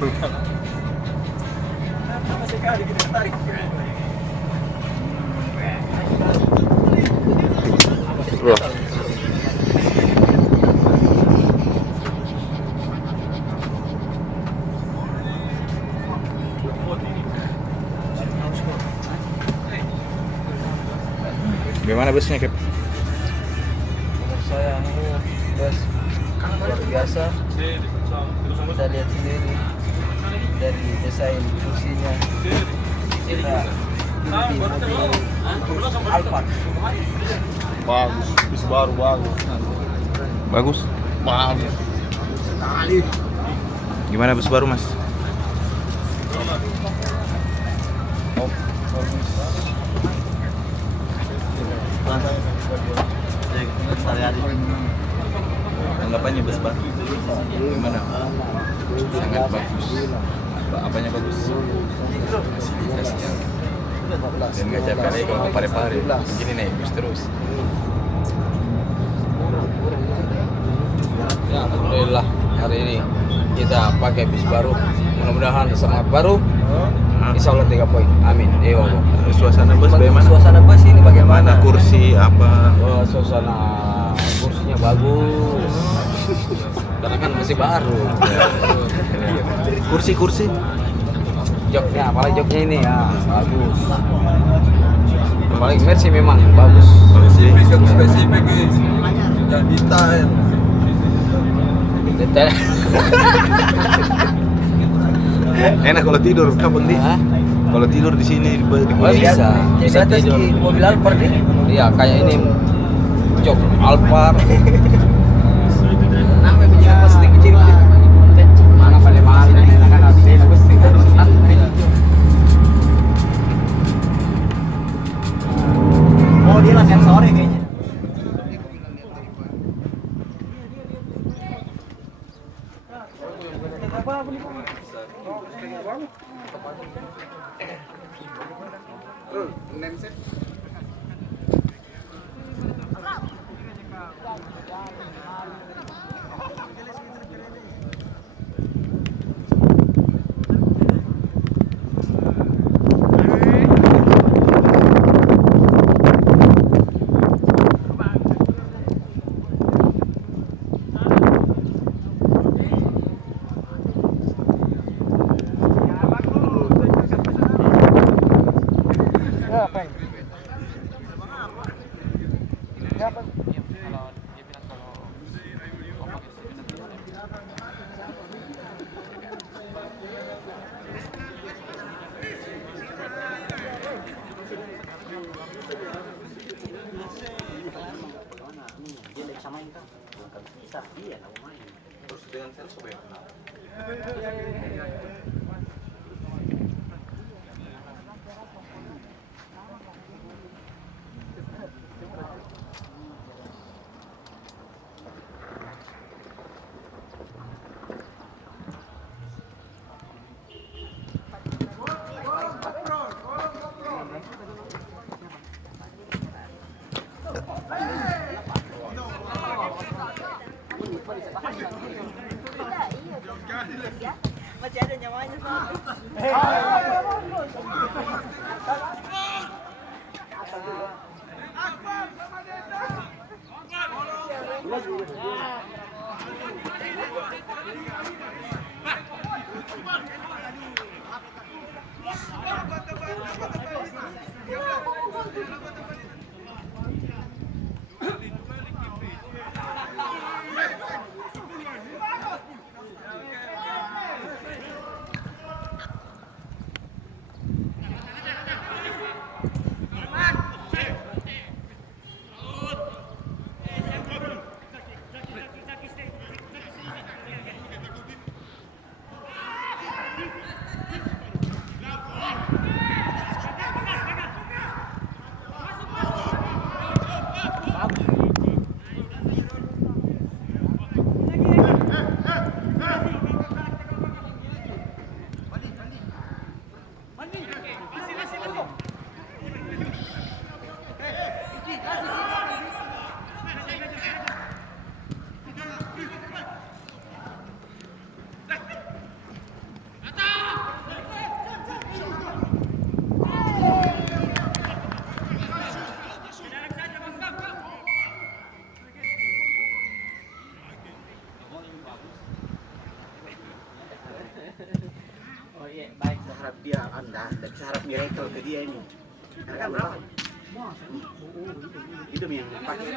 Masih kali kita tarik. Bro. Gimana busnya, Kep? Menurut saya bus luar biasa. Kita lihat sendiri dari desain kursinya. Kita di mobil Alphard. Bagus, bis baru bagus. Bagus. Bagus sekali. Gimana bus baru, Mas? Tanggapannya bus baru gimana? Sangat bagus. Apanya bagus? Fasilitasnya. Dan nggak capek lagi kalau ke pare-pare. Begini naik bus terus. Ya, alhamdulillah hari ini kita pakai bis baru. Mudah-mudahan semangat baru. Insya Allah 3 poin. Amin. Suasana bus bagaimana? Suasana bus ini bagaimana? Kursi apa? Oh, suasana kursinya bagus. Karena kan masih baru. Kursi. Joknya, apalagi joknya ini ya bagus. Paling Mercy memang bagus. Spesifik dan detail. Detail. Enak kalau tidur, kapan di? Kalau tidur di sini di Oh, bisa tidur di mobil Alphard ini. Iya, kayak ini jok Alphard. Namanya punya pasti kecil. Mana paling mahal ini kan habis pasti harus Oh, dia lah sensor kayaknya. Terus dengan sensor ya? Masih ada nyawanya soalnya. dia Anda, dan bisa harap miracle ke dia ini. Karena kan berapa? Itu yang pakai.